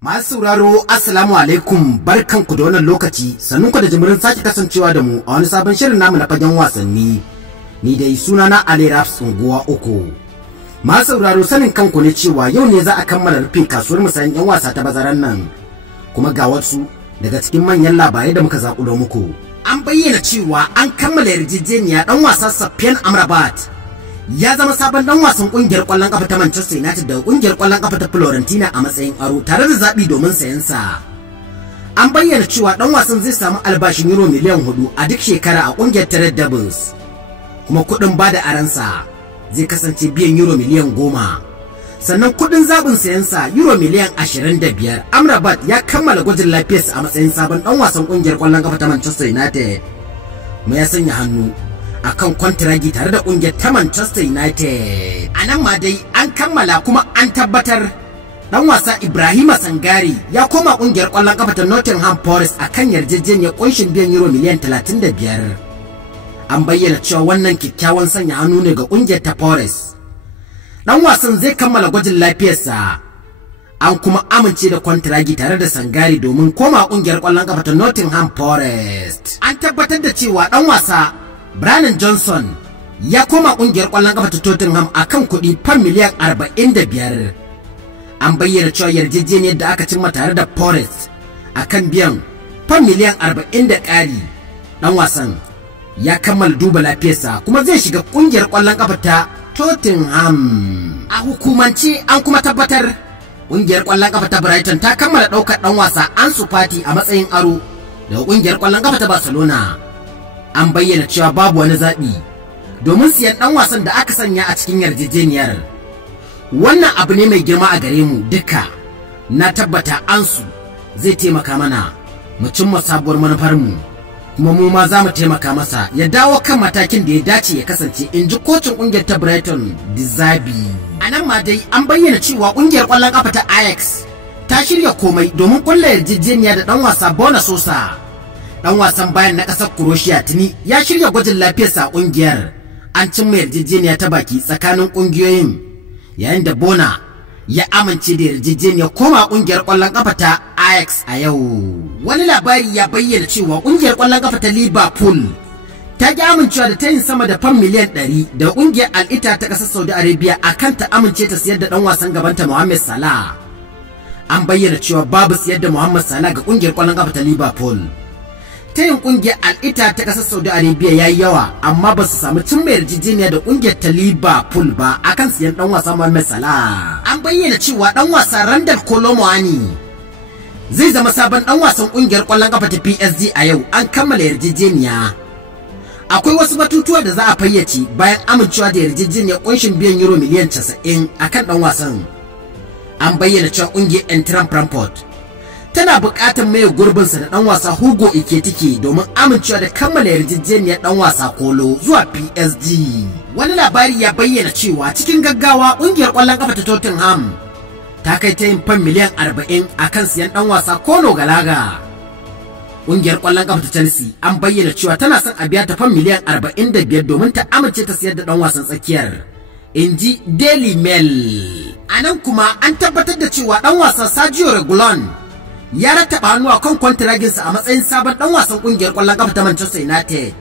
Masu sauraro assalamu alaikum, barkanku da wannan lokaci, sannunku da jimirin sake kasancewa da mu a wani sabon shirin namu na fagen wasanni. Ni dai sunana Ali Raps unguwa uku. Masu sauraro sanin kanku ne cewa yau ne za a kammala rufe kasuwar musayin yan wasa ta bazaran nan. Kuma ga wasu daga cikin manyan labarai da muka zakulo muku. An bayyana cewa an kammala yarjejeniya dan wasa Safyan Amrabat ya zama sabon dan wasan kungiyar kwallon kafa ta Manchester United da kungiyar kwallon kafa ta Fiorentina a matsayin aro tare da zabi domin sayan sa. An bayyana cewa dan wasan zai samu albashin euro miliyan 4 a duk shekara a kungiyar Red Devils. Kuma kudin bada aransa zai kasance biyan euro miliyan 10. Sannan kudin zabin sayan sa euro miliyan 25. Amrabat ya kammala gwajin lafiyarsa a matsayin sabon dan wasan kungiyar kwallon kafa ta Manchester United. Mai ya sanya hannu akan kwantiragi tare da kungiyar ta Manchester United. A nan ma dai an kammala kuma an tabbatar dan wasa Ibrahima Sangare ya koma kungiyar kwallon kafa ta Nottingham Forest akan yarjejeniyar kunshin biyan euro miliyan 35. An bayyana cewa wannan kikkiawan sanya hannu ne ga kungiyar ta Forest. Dan wasan zai kammala gwajin lafiyarsa. An kuma amince da kwantiragi tare da Sangare domin koma kungiyar kwallon kafa ta Nottingham Forest. An tabbatar da cewa dan wasa Brandon Johnson ya koma kungiyar kwallon kafa ta Tottenham akan kuɗi fan miliyan 45. An bayyana cewa yarjejeniyar da aka cimma tare da Forest akan biyan fan miliyan 40 da ƙari. Dan wasan ya kammala duba lafiyarsa kuma zai shiga kungiyar kwallon kafa ta Tottenham. A hukumance an kuma tabbatar kungiyar kwallon kafa ta Brighton ta kammala ɗaukar dan wasa Ansu Fati a matsayin aro daga kungiyar kwallon kafa ta Barcelona. An bayyana cewa babu wani zaɓi domin siyan ɗan wasan da aka sanya a cikin yarjejeniyar. Wannan abu ne mai girma a gare mu duka. Na tabbata Ansu zai taimaka mana mu cimma sabuwar manufarmu, kuma mu ma za mu taimaka masa ya dawo kan matakin da ya dace ya kasance, in ji kocin ƙungiyar ta Brighton Dizabi. A nan ma dai an bayyana cewa ƙungiyar ƙwallon ƙafa ta Ajax ta shirya komai domin ƙulla yarjejeniya da ɗan wasa Bona Sosa. Dan wasan bayan na ƙasar Croatia tuni ya shirya gwajin lafiyarsa a ƙungiyar. An cimma yarjejeniya ta baki tsakanin ƙungiyoyin, yayin da Bona ya amince da yarjejeniyar koma ƙungiyar ƙwallon ƙafa ta Ajax a yau. Wani labari ya bayyana cewa ƙungiyar ƙwallon ƙafa ta Liverpool ta ki amincewa da tayin sama da fan miliyan 100 da ƙungiyar Al Ittihad ta ƙasar Saudi Arabia akan ta amince ta siyar da ɗan wasan gabanta Mohamed Salah. An bayyana cewa babu siyar da Mohamed Salah ga ƙungiyar ƙwallon ƙafa ta Liverpool. Tayin kungiyar Al Ittihad ta kasar Saudi Arabia yayi yawa, amma ba su samu cimma yarjejeniya da kungiyar ta Liverpool ba akan siyan dan wasa Mohamed Salah. An bayyana cewa dan wasa Randal Kolo Muani zai zama sabon dan wasan kungiyar kwallon kafa ta PSG a yau. An kammala yarjejeniya. Akwai wasu batutuwa da za a fayyace bayan amincewa da yarjejeniyar kunshin biyan euro miliyan 90 akan dan wasan. An bayyana cewa kungiyar Eintracht Frankfurt tana buƙatar mai gurbinsa da ɗan wasa Hugo Ekitike domin amincewa da kammala yarjejeniyar ɗan wasa Kolo zuwa PSG. Wani labari ya bayyana cewa cikin gaggawa ƙungiyar ƙwallon ƙafa ta Tottenham ta kai ta yin fan miliyan 40 akan siyan ɗan wasa Conor Gallagher. Ƙungiyar ƙwallon ƙafa ta Chelsea an bayyana cewa tana son a biya ta fan miliyan 45 domin ta amince ta siyar da ɗan wasan tsakiyar, in ji Daily Mail. A nan kuma an tabbatar da cewa ɗan wasa Sergio Reguilon ya rattaba hannu a kan kwantiraginsa a matsayin sabon dan wasan kungiyar kwallon kafa ta Manchester United,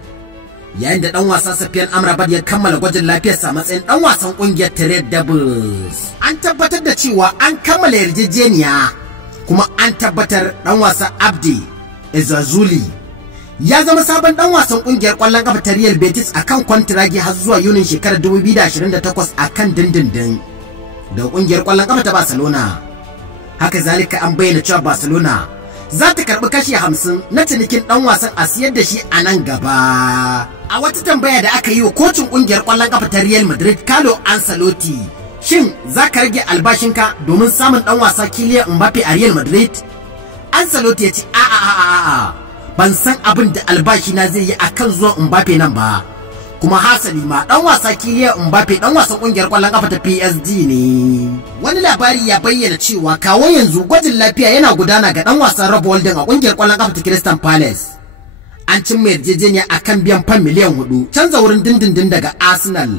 yayin da dan wasa Safyan Amrabat ya kammala gwajin lafiyarsa a matsayin dan wasan kungiyar Red Devils. An tabbatar da cewa an kammala yarjejeniya, kuma an tabbatar dan wasa Abdi Ezazuli ya zama sabon dan wasan kungiyar kwallon kafa ta Real Betis akan kwantiragi har zuwa Yunin shekarar 2028 akan dindindin da kungiyar kwallon kafa ta Barcelona. Haka zalika an bayyana cewa Barcelona za ta karɓi kashi 50 na cinikin ɗan wasan a siyar da shi a nan gaba. A wata tambaya da aka yi wa kocin ƙungiyar ƙwallon ƙafa ta Real Madrid Carlo Ancelotti, shin za ka rage albashinka domin samun ɗan wasa Kylian Mbappe a Real Madrid? Ancelotti ya ce a'a, ban san abin da albashina zai yi akan zuwan Mbappe nan ba. Kuma hasali ma dan wasa Kylian Mbappe dan wasan kungiyar kwallon kafa ta PSG ne. Wani labari ya bayyana cewa kawo yanzu gwajin lafiya yana gudana ga dan wasan Rob Holding a kungiyar kwallon kafa ta Crystal Palace. An cimma yarjejeniya akan biyan fan miliyan 4 canza wurin dindindin daga Arsenal.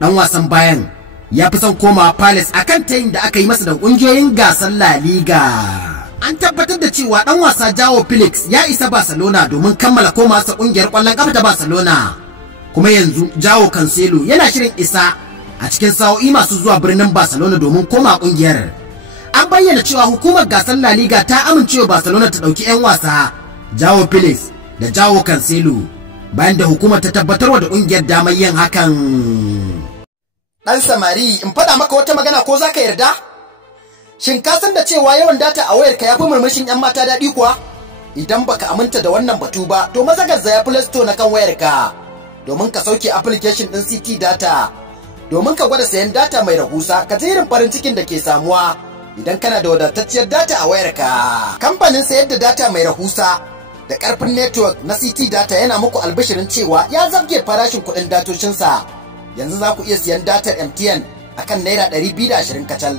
Dan wasan bayan ya fi son komawa Palace akan tayin da aka yi masa da kungiyoyin gasar La Liga. An tabbatar da cewa dan wasa Joao Felix ya isa Barcelona domin kammala komawarsa kungiyar kwallon kafa ta Barcelona. Kuma yanzu Joao Cancelo yana shirin isa a cikin sa'o'i masu zuwa birnin Barcelona domin koma kungiyar. An bayyana cewa hukumar gasar La Liga ta amincewa Barcelona ta dauki 'yan wasa Joao Felix da Joao Cancelo bayan da hukumar ta tabbatarwa da kungiyar damar yin hakan. Dan samari, in faɗa maka wata magana ko zaka yarda? Shin ka san da cewa yawan data a wayarka yafi murmushin 'yan mata daɗi kuwa? Idan baka aminta da wannan batu ba, to maza garzaya Play Store na kan wayarka domin ka sauke application din CT Data domin ka gwada sayan data mai rahusa ka ji irin farin cikin da ke samuwa idan kana da wadatacciyar data a wayarka. Kamfanin sayar da data mai rahusa da karfin network na CT Data yana muku albishirin cewa ya zabge farashin kuɗin datocinsa. Yanzu za ku iya siyan datar MTN akan naira 220 kacal,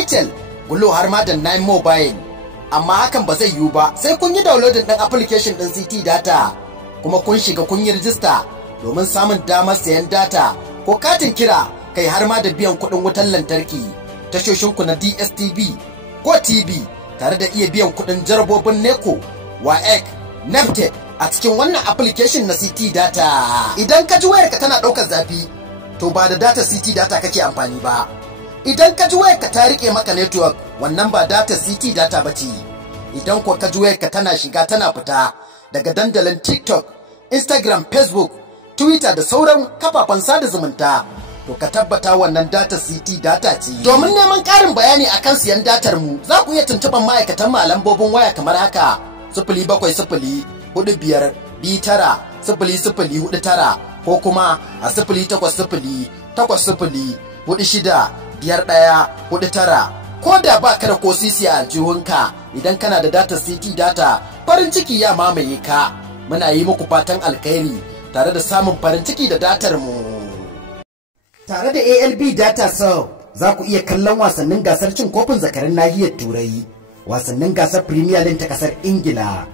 Itel, Glo har ma da 9 Mobile. Amma hakan ba zai yiwu ba sai kun yi downloading ɗin application ɗin CT Data kuma kun shiga kun yi rijista domin samun damar sayan data ko katin kira kai har ma da biyan kuɗin wutar lantarki, tashoshinku na DSTV ko TV tare da iya biyan kuɗin jarabobin NECO, WAEC, NEPTEC a cikin wannan application na CT Data. Idan ka ji wayarka tana ɗaukar zafi, to ba da data CT Data kake amfani ba. Idan ka ji wayarka ta rike maka network, wannan ba data CT Data bace. Idan ko ka ji wayarka tana shiga tana fita daga dandalin TikTok, Instagram, Facebook, Twitter da sauran kafafen sada zumunta, to ka tabbata wannan data CT Data ce. Domin neman ƙarin bayani akan siyan datar mu, za ku iya tuntuɓar ma'aikatan lambobin waya kamar haka: 070 45 29 0049 ko kuma a 080 80 46 5149. Ko da ba ka da ko sisi a aljihunka, idan kana da data CT Data, farin ciki ya mamaye ka. Muna yi muku fatan alkhairi tare da samun farin ciki da datar mu. Tare da ALB Data Sub za ku iya kallon wasannin gasar cin kofin zakarin nahiyar Turai, wasannin gasar Premier League ta kasar Ingila.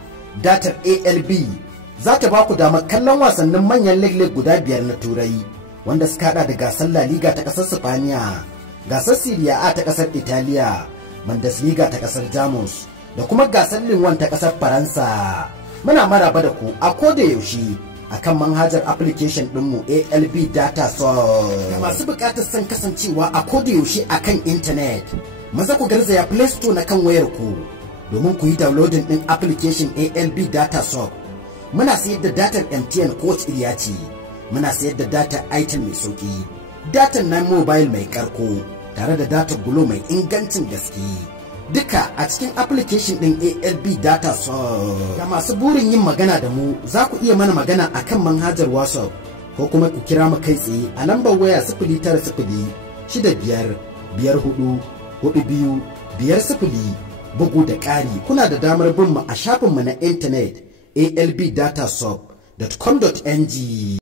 Datar ALB za ta ba ku damar kallon wasannin manyan league guda 5 na Turai, wanda suka hada da gasar La Liga ta kasar Spaniya, gasar Serie A ta kasar Italiya, Bundesliga ta kasar Jamus da kuma gasar Ligue 1 ta kasar Faransa. Muna maraba da ku a koda yaushe akan manhajar application ɗinmu ALB Data Sub. Ga masu buƙatar son kasancewa a koda yaushe akan intanet, maza ku garzaya Play Store na kan wayar ku domin ku yi downloading ɗin application ALB Data Sub. Muna sayar da datar MTN kowace iriya ce, muna sayar da datar Itel mai sauki, datar 9 Mobile mai karko, tare da datar Glo mai ingancin gaske, duka a cikin application din ALB Data Sub. Ga masu burin yin magana da mu, za ku iya mana magana akan manhajar WhatsApp ko kuma ku kira mu kai tsaye a lambar waya 090 65 54 42 50. Bugu da ƙari, kuna da damar bin mu a shafinmu na intanet albdatasub.com.ng.